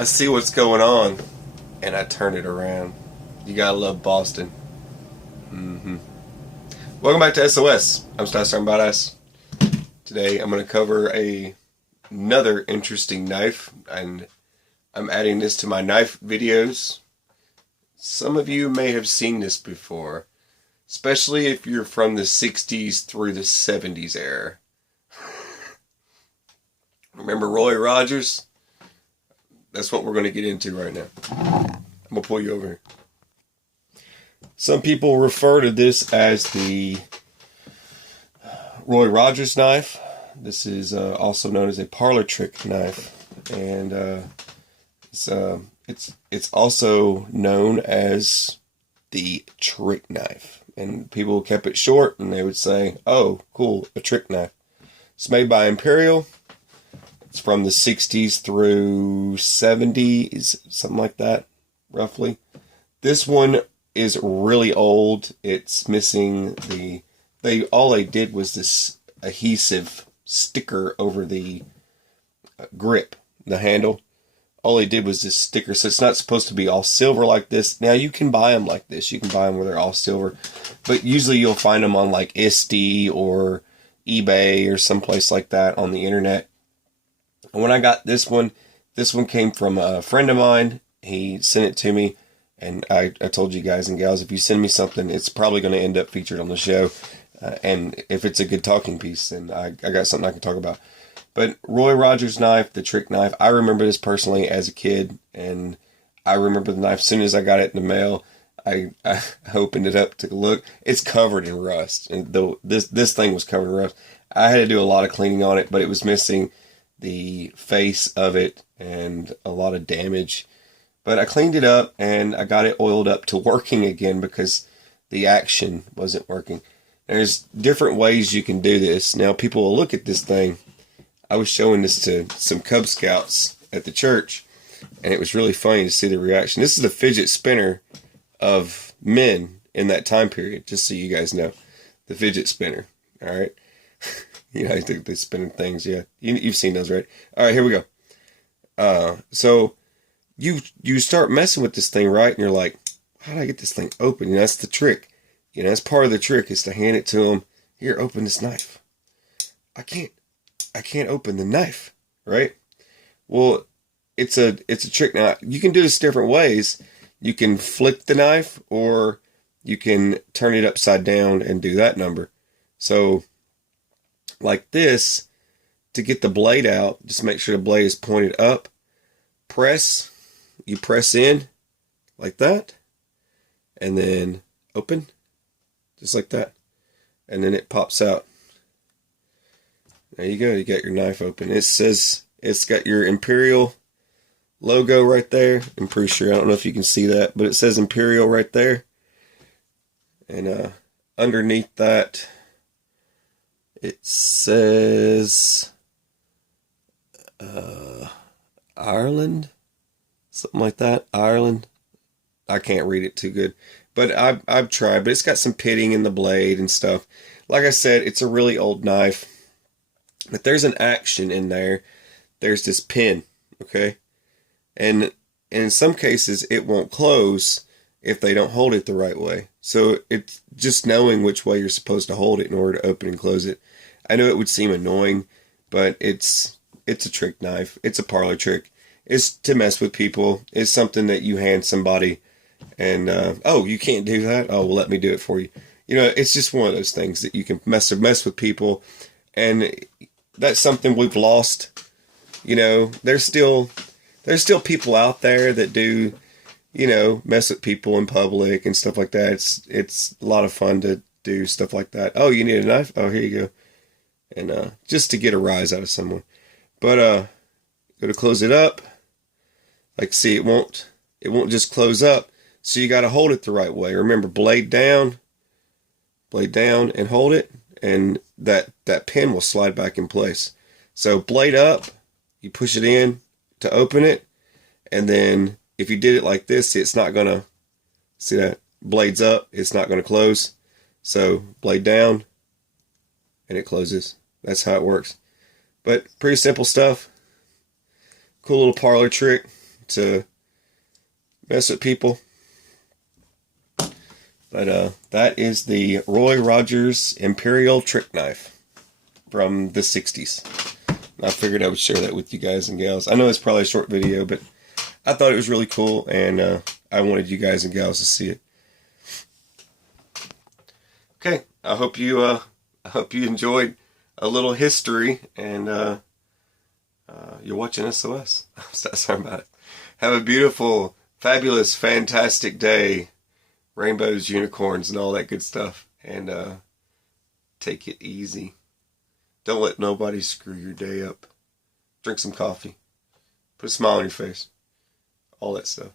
I see what's going on, and I turn it around. You gotta love Boston. Welcome back to SOS. I'm Starting Badass. Today I'm going to cover another interesting knife, and I'm adding this to my knife videos. Some of you may have seen this before, especially if you're from the 60s through the 70s era. Remember Roy Rogers? That's what we're going to get into right now. I'm going to pull you over here. Some people refer to this as the Roy Rogers knife. This is also known as a parlor trick knife, and it's also known as the trick knife. And people kept it short, and they would say, "Oh, cool, a trick knife." It's made by Imperial. It's from the 60s through 70s, something like that, roughly. This one is really old. It's missing all they did was this adhesive sticker over the grip, the handle. All they did was this sticker, so it's not supposed to be all silver like this. Now you can buy them like this. You can buy them where they're all silver, but usually you'll find them on like ISTE or eBay or someplace like that on the internet. And when I got this one came from a friend of mine. He sent it to me. And I told you guys and gals, if you send me something, it's probably going to end up featured on the show. And if it's a good talking piece, then I got something I can talk about. But Roy Rogers knife, the trick knife, I remember this personally as a kid. And I remember the knife as soon as I got it in the mail. I opened it up, took a look. It's covered in rust. And this thing was covered in rust. I had to do a lot of cleaning on it, but it was missing the face of it and a lot of damage. But I cleaned it up and I got it oiled up to working again because the action wasn't working. There's different ways you can do this. Now people will look at this thing. I was showing this to some Cub Scouts at the church, and it was really funny to see the reaction. This is a fidget spinner of men in that time period, just so you guys know. The fidget spinner, all right? You know, I think they're spinning things, yeah. You've seen those, right? All right, here we go. So you start messing with this thing, right? And you're like, how do I get this thing open? And that's the trick. You know, that's part of the trick is to hand it to them. Here, open this knife. I can't open the knife, right? Well, it's a trick. Now, you can do this different ways. You can flick the knife, or you can turn it upside down and do that number. So, like this, to get the blade out, just make sure the blade is pointed up. You press in like that, and then open, just like that, and then it pops out. There you go, you got your knife open. It says, it's got your Imperial logo right there. I'm pretty sure, I don't know if you can see that, but it says Imperial right there. And underneath that, it says Ireland. Something like that. Ireland. I can't read it too good. But I've tried. But it's got some pitting in the blade and stuff. Like I said, it's a really old knife. But there's an action in there. There's this pin. Okay? And in some cases, it won't close if they don't hold it the right way. So it's just knowing which way you're supposed to hold it in order to open and close it. I know it would seem annoying, but it's a trick knife. It's a parlor trick. It's to mess with people. It's something that you hand somebody and, oh, you can't do that? Oh, well, let me do it for you. You know, it's just one of those things that you can mess with people. And that's something we've lost. You know, there's still people out there that do, you know, mess with people in public and stuff like that. It's a lot of fun to do stuff like that. Oh, you need a knife? Oh, here you go. And just to get a rise out of someone. But go to close it up. Like, see, it won't just close up. So you got to hold it the right way. Remember, blade down, and hold it, and that pin will slide back in place. So blade up, you push it in to open it, and then if you did it like this, it's not gonna, see that blade's up, it's not gonna close. So blade down, and it closes. That's how it works. But pretty simple stuff. Cool little parlor trick to mess with people. But that is the Roy Rogers Imperial trick knife from the 60s. I figured I would share that with you guys and gals. I know it's probably a short video, but I thought it was really cool, and I wanted you guys and gals to see it. Okay, I hope you enjoyed a little history, and you're watching SOS. Sorry about it. Have a beautiful, fabulous, fantastic day. Rainbows, unicorns, and all that good stuff. And take it easy. Don't let nobody screw your day up. Drink some coffee. Put a smile on your face. All that stuff.